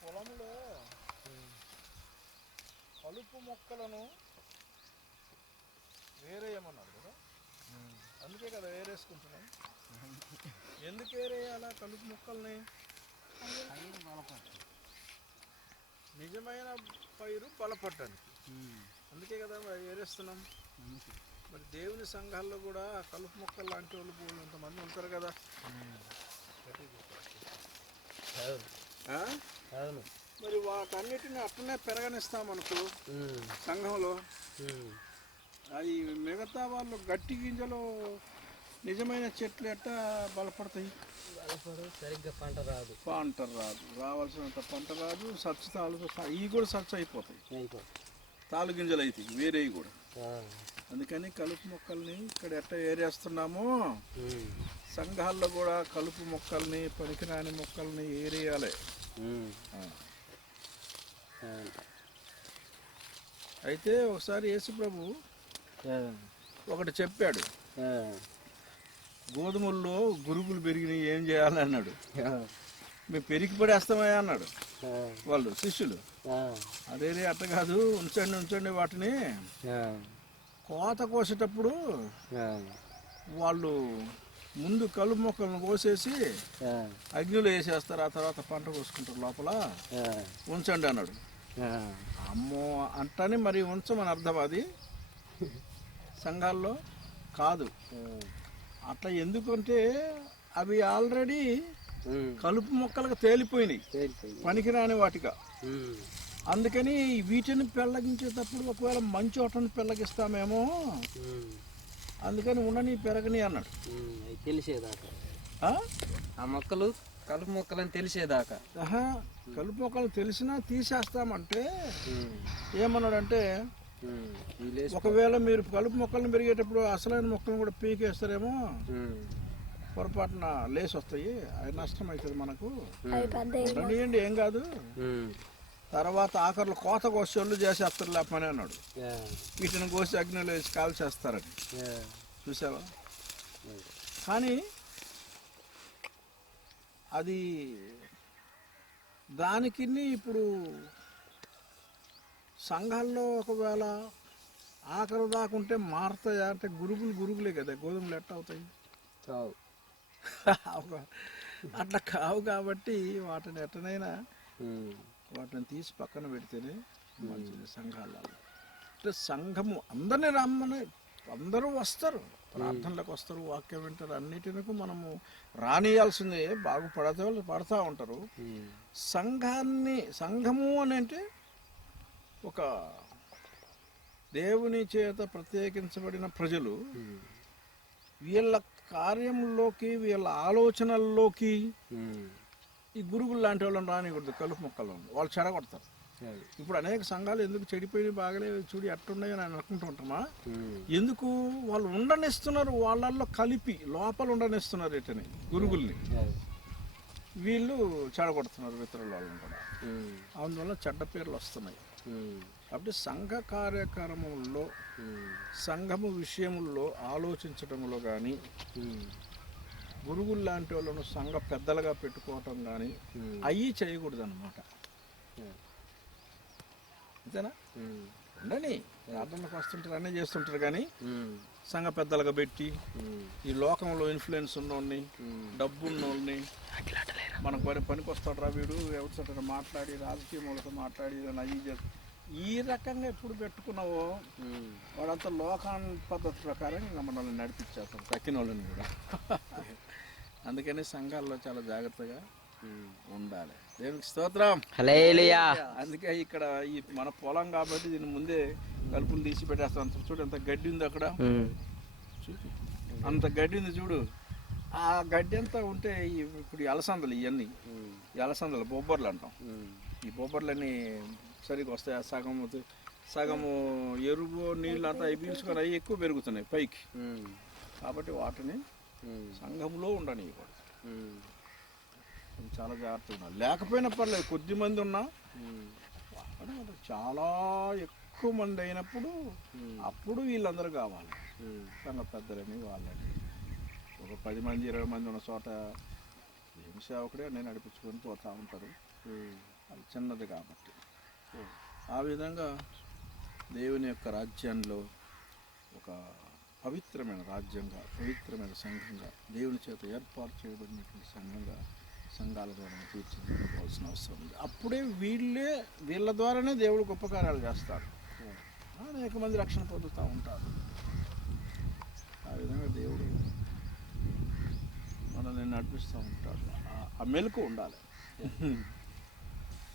పొలంలో కలుపు మొక్కలను వేరేయమన్నారు కదా, అందుకే కదా వేరేసుకుంటున్నాం. ఎందుకు వేరేయాలా కలుపు మొక్కల్ని? నిజమైన పైరు బలపడటానికి, అందుకే కదా వేరేస్తున్నాం. మరి దేవుని సంఘాల్లో కూడా కలుపు మొక్కలు లాంటి వాళ్ళు కొంతమంది ఉంటారు కదా. మరి వాటన్నిటిని అట్లనే పెరగనిస్తామనుకో సంఘంలో, అది మిగతా వాళ్ళు గట్టి గింజలు నిజమైన చెట్లు ఎట్టా బలపడతాయి? సరిగ్గా పంట రాదు, రావాల్సినంత పంట రాదు. ఇవి కూడా సచ్చ అయిపోతాయి, తాలు గింజలు అవుతాయి వేరేవి కూడా. అందుకని కలుపు మొక్కల్ని ఇక్కడ ఎట్ట ఏరేస్తున్నామో సంఘాల్లో కూడా కలుపు మొక్కల్ని, పనికిరాని మొక్కల్ని ఏరేయాలి. అయితే ఒకసారి యేసు ప్రభు ఒకటి చెప్పాడు, గోధుమల్లో గురుగులు పెరిగినాయి ఏం చేయాలి అన్నాడు. మేము పెరిగి పడేస్తామయ్యా అన్నాడు వాళ్ళు శిష్యులు. అదే అట్ట కాదు, ఉంచండి వాటిని. కోత కోసేటప్పుడు వాళ్ళు ముందు కలుపు మొక్కలను కోసేసి అగ్నిలో వేసేస్తారు, ఆ తర్వాత పంట కోసుకుంటారు లోపల, ఉంచండి అన్నాడు. అమ్మో అంటని మరి ఉంచమని అర్థం. అది సంఘాల్లో కాదు అట్లా. ఎందుకంటే అవి ఆల్రెడీ కలుపు మొక్కలకు తేలిపోయినాయి, పనికిరాని వాటిగా. అందుకని వీటిని పెళ్ళగించేటప్పుడు ఒకవేళ మంచి ఒకటిని పెళ్ళగిస్తామేమో, అందుకని ఉండని పెరగని అన్నాడు. తెలిసేదాకా ఆ మొక్కలు కలుపు మొక్కలని తెలిసేదాకా. కలుపు మొక్కలు తెలిసినా తీసేస్తామంటే ఏమన్నాడంటే, ఒకవేళ మీరు కలుపు మొక్కలను పెరిగేటప్పుడు అసలైన మొక్కలను కూడా పీకేస్తారేమో, పొరపాటున లేసి వస్తాయి, అది నష్టం అవుతుంది మనకు, రండియండి ఏం కాదు. తర్వాత ఆఖరిలో కోత కోసేళ్ళు చేసేస్తారు లేపని అన్నాడు. వీటిని కోసి అగ్నిలో వేసి కాల్చేస్తారని చూసావా. కానీ అది దానికి ఇప్పుడు సంఘాల్లో ఒకవేళ ఆఖరు దాకుంటే మారుతాయా అంటే, గురుగులే కదా, గోధుమలు ఎట్ట అవుతాయి? అట్లా కావు. కాబట్టి వాటిని ఎట్టనైనా వాటిని తీసి పక్కన పెడితేనే మంచిది సంఘాలలో. అంటే సంఘము అందరినీ రమ్మని, అందరూ వస్తారు, ప్రార్థనలకు వస్తారు, వాక్యం వింటారు, అన్నిటినకు మనము రానియాల్సిందే. బాగుపడతా వాళ్ళు పడతా ఉంటారు. సంఘము అని అంటే ఒక దేవుని చేత ప్రత్యేకించబడిన ప్రజలు, వీళ్ళ కార్యంలోకి, వీళ్ళ ఆలోచనల్లోకి ఈ గురుగులు లాంటి వాళ్ళని రానికూడదు. కలుపు మొక్కలు వాళ్ళు చెడగొడతారు. ఇప్పుడు అనేక సంఘాలు ఎందుకు చెడిపోయి బాగలే చూడు ఎట్టున్నాయో అని అనుకుంటూ ఉంటామా? ఎందుకు వాళ్ళు ఉండనిస్తున్నారు, వాళ్ళల్లో కలిపి లోపల ఉండనిస్తున్నారు ఇటని గురుగుల్ని, వీళ్ళు చెడగొడుతున్నారు ఇతరుల వాళ్ళని కూడా. అందువల్ల చెడ్డ పేర్లు వస్తున్నాయి. కాబట్టి సంఘ కార్యక్రమంలో, సంఘము విషయముల్లో ఆలోచించడంలో కానీ, గురుగులు లాంటి వాళ్ళను సంఘ పెద్దలుగా పెట్టుకోవటం కానీ అవి చేయకూడదు అన్నమాట. అంతేనా? ఉండని ప్రార్థనలకు వస్తుంటారు, అన్నీ చేస్తుంటారు, కానీ సంఘ పెద్దలుగా పెట్టి ఈ లోకంలో ఇన్ఫ్లుయెన్స్ ఉన్నోడిని, డబ్బు ఉన్నోళ్ళని, మనకు పనికి వస్తాడు రా వీడు ఎవరితో మాట్లాడి, రాజకీయ మూలతో మాట్లాడి అయ్యి ఈ రకంగా ఎప్పుడు పెట్టుకున్నావో వాడంతా లోకాన్ పద్ధతి ప్రకారం ఇంకా మనల్ని నడిపించేస్తాం, తక్కిన వాళ్ళని కూడా. అందుకని సంఘాల్లో చాలా జాగ్రత్తగా ఉండాలి. దేవునికి స్తోత్రం. హల్లెలూయా. అందుకే ఇక్కడ ఈ మన పొలం కాబట్టి దీని ముందే కలుపులు తీసి పెట్టేస్తాం. చూడు ఎంత గడ్డి ఉంది అక్కడ, చూడు అంత గడ్డి ఉంది చూడు. ఆ గడ్డి అంతా ఉంటే ఇప్పుడు అలసందలు, ఇవన్నీ అలసందలు బొబ్బర్లు అంటాం. ఈ బొబ్బర్లన్నీ సరిగ్గా వస్తాయి. సగము ఎరువు నీళ్ళు అంతా అవి పీల్చుకొని అవి ఎక్కువ పెరుగుతున్నాయి పైకి. కాబట్టి వాటిని సంఘంలో ఉండనివ్వకూడదు. చాలా జాగ్రత్తగా ఉండాలి. లేకపోయినా పర్లేదు, కొద్ది మంది ఉన్నా, చాలా ఎక్కువ మంది అయినప్పుడు అప్పుడు వీళ్ళందరూ కావాలి. సంఘ పెద్దలని వాళ్ళని. ఒక 10 మంది 20 మంది ఉన్న చోట దేవుని సేవకుడే అన్నీ నడిపించుకొని పోతూ ఉంటారు, అది చిన్నది కాబట్టి. ఆ విధంగా దేవుని యొక్క రాజ్యంలో ఒక పవిత్రమైన రాజ్యంగా, పవిత్రమైన సంఘంగా, దేవుని చేత ఏర్పాటు చేయబడినటువంటి సంఘాల ద్వారా తీర్చిదిద్దుకోవాల్సిన అవసరం ఉంది. అప్పుడే వీళ్ళ ద్వారానే దేవుడు గొప్ప కార్యాలు చేస్తాడు, అనేక మంది రక్షణ పొందుతూ ఉంటారు. ఆ విధంగా దేవుడు మనల్ని నడిపిస్తూ ఉంటాడు. ఆ మెలకు ఉండాలి.